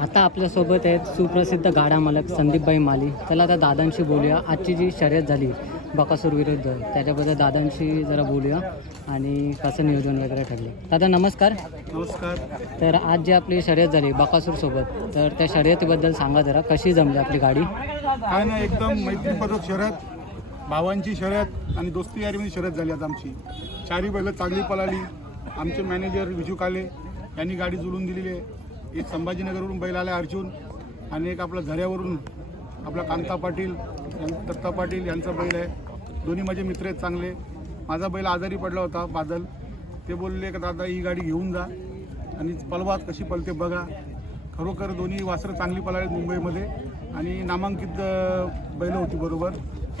आता आपल्यासोबत आहेत सुप्रसिद्ध गाडा मालक संदीपबाई माली. चला आता दादांशी बोलूया. आजची जी शर्यत झाली बकासूर विरुद्ध त्याच्याबद्दल दादांशी जरा बोलूया आणि कसं नियोजन वगैरे ठरलं. दादा नमस्कार. नमस्कार. तर आज जी आपली शर्यत झाली बकासूरसोबत तर त्या शर्यतीबद्दल सांगा जरा कशी जमली आपली गाडी? काय नाही एकदम मैत्रीपूर्वक शर्यत भावांची शर्यत आणि दोस्ती यारीमध्ये शर्यत झाली आता आमची. चारी बैलं चांगली पळाली. आमचे मॅनेजर विजू काले यांनी गाडी जुळून दिलेली आहे. एक संभाजीनगरवरून बैल आला अर्जुन आणि एक आपला झऱ्यावरून आपला कांता पाटील दत्ता पाटील यांचा बैल आहे. दोन्ही माझे मित्र आहेत चांगले. माझा बैल आजारी पडला होता बादल. ते बोलले का दादा ही गाडी घेऊन जा आणि पलवात कशी पलते बघा. खरोखर दोन्ही वासरं चांगली पळाली मुंबईमध्ये आणि नामांकित बैलं होती बरोबर.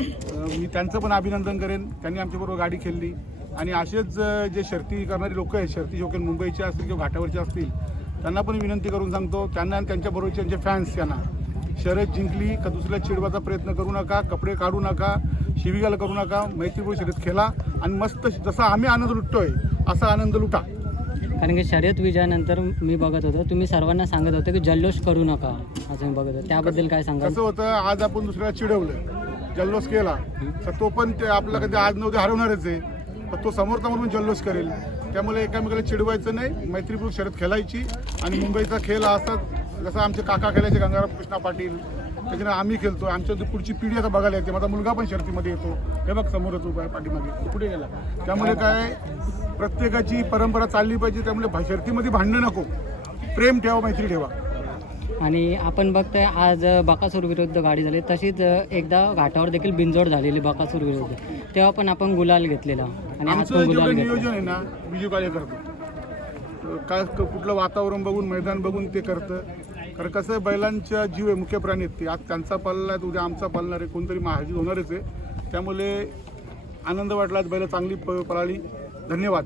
मी त्यांचं पण अभिनंदन करेन. त्यांनी आमच्याबरोबर गाडी खेळली. आणि असेच जे शर्ती करणारे लोक आहेत शर्ती शौकीन मुंबईचे असतील किंवा घाटावरचे असतील त्यांना पण विनंती करून सांगतो त्यांना आणि त्यांच्याबरोबरचे त्यांचे फॅन्स यांना शर्यत जिंकली का दुसऱ्या चिडवाचा प्रयत्न करू नका कपडे काढू नका शिवीगाला करू नका मैत्रीपूर्ण शर्यत खेळा आणि मस्त जसा आम्ही आनंद लुटतोय असा आनंद लुटा. कारण की शर्यत विजयानंतर मी बघत होतो तुम्ही सर्वांना सांगत होते की जल्लोष करू नका असं मी बघत होतो. त्याबद्दल काय सांगाल? कसं होतं आज आपण दुसऱ्याला चिडवलं जल्लोष केला तर तो पण ते आपला कधी आज नव्हते हरवणारच आहे. तर तो समोरचा म्हणून जल्लोष करेल. त्यामुळे एकामेकाला चिडवायचं नाही. मैत्रीपूर्वक शर्यत खेळायची. आणि मुंबईचा खेळ हा असतात जसं आमचे काका खेळायचे गंगाराम कृष्णा पाटील. त्याच्यानं आम्ही खेळतो. आमच्या पुढची पिढी आता बघायला येते. माझा मुलगा पण शर्तीमध्ये येतो. हे बघ समोरच उभा आहे पाठीमागे. कुठे पुढे गेला? त्यामुळे काय प्रत्येकाची परंपरा चालली पाहिजे. त्यामुळे शर्तीमध्ये भांडणं नको. प्रेम ठेवा मैत्री ठेवा. आणि आपण बघतोय आज बकासूर विरुद्ध गाडी झाली. तशीच एकदा घाटावर देखील बिंजोड झालेली बकासूर विरुद्ध. तेव्हा पण आपण गुलाल घेतलेला. आणि आज आमचं पण गुलाल जेवढं घेतला नियोजन आहे ना बिजू काय करतो काय क- कुठलं वातावरण बघून मैदान बघून ते करतं. कारण कसं आहे, बैलांच्या जीव आहे मुख्य प्राणी आहेत ते. आज त्यांचा पळला आहे उद्या आमचा पळणार आहे कोणतरी महाजीत होणारच आहे. त्यामुळे आनंद वाटला आज बैल चांगली प- पळाली. धन्यवाद.